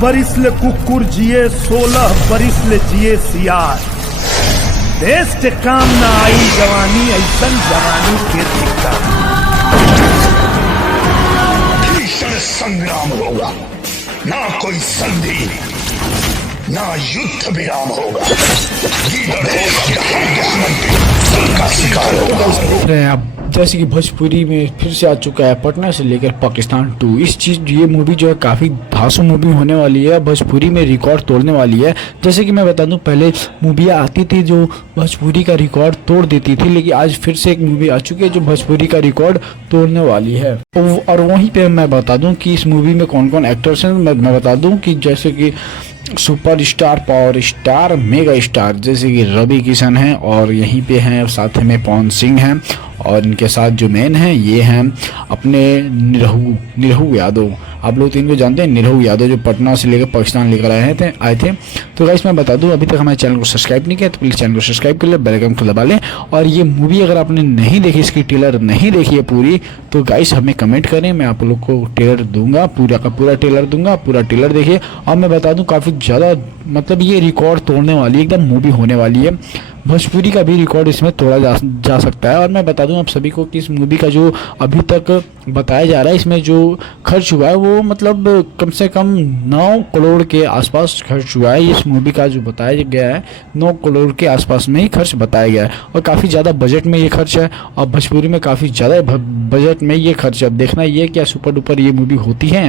बरिस ले कुकुर जिए 16 बरिस ले जिए सियार। देश के काम न आई जवानी, ऐसन जवानी के दिक्कत। भीषण संग्राम होगा, ना कोई संधि, ना युद्ध विराम होगा। देश के हर दुश्मन का शिकार होगा। अब जैसे कि भोजपुरी में फिर से आ चुका है पटना से लेकर पाकिस्तान 2। ये मूवी जो है काफ़ी धांसू मूवी होने वाली है, भोजपुरी में रिकॉर्ड तोड़ने वाली है। जैसे कि मैं बता दूं, पहले मूवियाँ आती थी जो भोजपुरी का रिकॉर्ड तोड़ देती थी, लेकिन आज फिर से एक मूवी आ चुकी है जो भोजपुरी का रिकॉर्ड तोड़ने वाली है। और वहीं पर मैं बता दूँ कि इस मूवी में कौन कौन एक्टर्स हैं। मैं बता दूँ कि जैसे कि super star, power star, mega star जैसे कि रवि किशन हैं, और यहीं पे हैं साथ में पवन सिंह हैं, और इनके साथ जो मेन हैं ये हैं अपने निरहू यादव। आप लोग तीन को जानते हैं, निरहू यादव जो पटना से लेकर पाकिस्तान लेकर आए थे। तो गाइस मैं बता दूं, अभी तक हमारे चैनल को सब्सक्राइब नहीं किया तो प्लीज़ चैनल को सब्सक्राइब कर ले, बेल आइकन को दबा लें। और ये मूवी अगर आपने नहीं देखी, इसकी ट्रेलर नहीं देखी है पूरी, तो गाइस हमें कमेंट करें, मैं आप लोग को ट्रेलर दूंगा, पूरा का पूरा ट्रेलर दूंगा, पूरा ट्रेलर देखिए। और मैं बता दूं काफ़ी ज़्यादा मतलब ये रिकॉर्ड तोड़ने वाली है, एकदम मूवी होने वाली है। भोजपुरी का भी रिकॉर्ड इसमें तोड़ा जा सकता है। और मैं बता दूं आप सभी को कि इस मूवी का जो अभी तक बताया जा रहा है, इसमें जो खर्च हुआ है वो मतलब कम से कम 9 करोड़ के आसपास खर्च हुआ है। इस मूवी का जो बताया गया है 9 करोड़ के आसपास में ही खर्च बताया गया है, और काफ़ी ज़्यादा बजट में ये खर्च है। और भोजपुरी में काफ़ी ज़्यादा बजट में ये खर्च है। अब देखना ये क्या सुपर डुपर ये मूवी होती है।